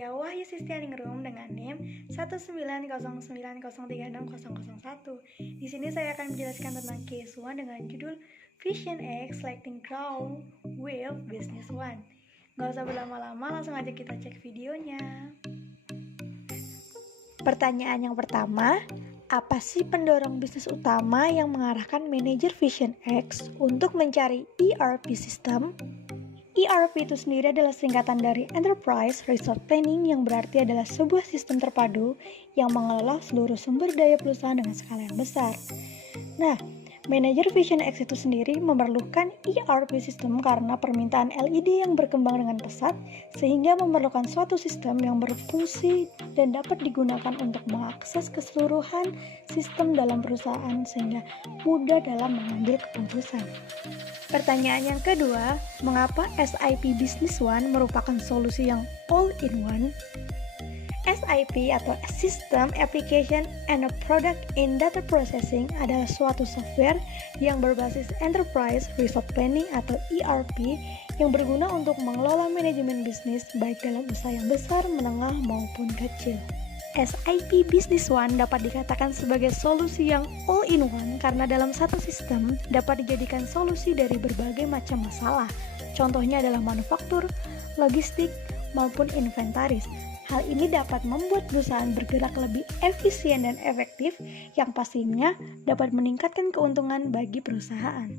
saya Wahyu Sistianingrum dengan NIM 19090360001. Di sini saya akan menjelaskan tentang case 1 dengan judul Vision X Selecting Crown with Business One. Gak usah berlama-lama, langsung aja kita cek videonya. Pertanyaan yang pertama, apa sih pendorong bisnis utama yang mengarahkan manajer Vision X untuk mencari ERP system? ERP itu sendiri adalah singkatan dari Enterprise Resource Planning, yang berarti adalah sebuah sistem terpadu yang mengelola seluruh sumber daya perusahaan dengan skala yang besar. Nah, manajer Vision X itu sendiri memerlukan ERP system karena permintaan LED yang berkembang dengan pesat, sehingga memerlukan suatu sistem yang berfungsi dan dapat digunakan untuk mengakses keseluruhan sistem dalam perusahaan sehingga mudah dalam mengambil keputusan. Pertanyaan yang kedua, mengapa SIP Business One merupakan solusi yang all-in-one? SIP atau System Application and a Product in Data Processing adalah suatu software yang berbasis Enterprise Resource Planning atau ERP yang berguna untuk mengelola manajemen bisnis baik dalam usaha yang besar, menengah, maupun kecil. SIP Business One dapat dikatakan sebagai solusi yang all-in-one karena dalam satu sistem dapat dijadikan solusi dari berbagai macam masalah. Contohnya adalah manufaktur, logistik, maupun inventaris. Hal ini dapat membuat perusahaan bergerak lebih efisien dan efektif yang pastinya dapat meningkatkan keuntungan bagi perusahaan.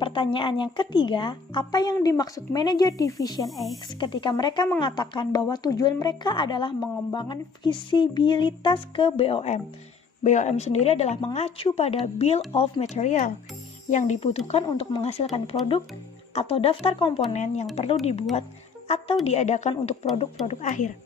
Pertanyaan yang ketiga, apa yang dimaksud manajer di Vision X ketika mereka mengatakan bahwa tujuan mereka adalah mengembangkan visibilitas ke BOM? BOM sendiri adalah mengacu pada Bill of Material yang dibutuhkan untuk menghasilkan produk atau daftar komponen yang perlu dibuat atau diadakan untuk produk-produk akhir.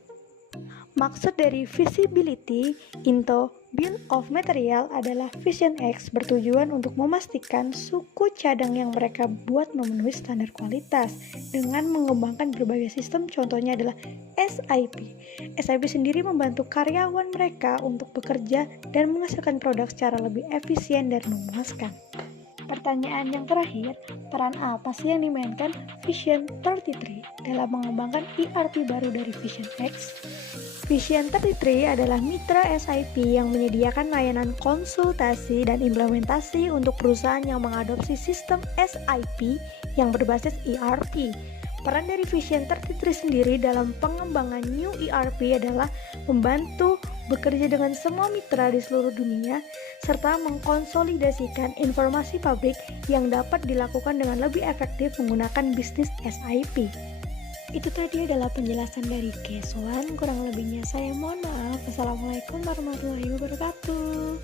Maksud dari visibility into Bill of Material adalah Vision X bertujuan untuk memastikan suku cadang yang mereka buat memenuhi standar kualitas dengan mengembangkan berbagai sistem, contohnya adalah SIP. SIP sendiri membantu karyawan mereka untuk bekerja dan menghasilkan produk secara lebih efisien dan memuaskan. Pertanyaan yang terakhir, peran apa sih yang dimainkan Vision 33 dalam mengembangkan ERP baru dari Vision X? Vision 33 adalah mitra SIP yang menyediakan layanan konsultasi dan implementasi untuk perusahaan yang mengadopsi sistem SIP yang berbasis ERP. Peran dari Vision 33 sendiri dalam pengembangan New ERP adalah membantu bekerja dengan semua mitra di seluruh dunia serta mengkonsolidasikan informasi pabrik yang dapat dilakukan dengan lebih efektif menggunakan bisnis SIP. Itu tadi adalah penjelasan dari case 1, kurang lebihnya saya mohon maaf. Assalamualaikum warahmatullahi wabarakatuh.